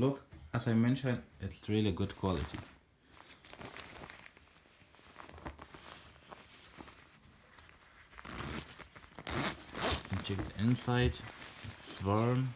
look, as I mentioned, it's really good quality. Check the inside, it's warm.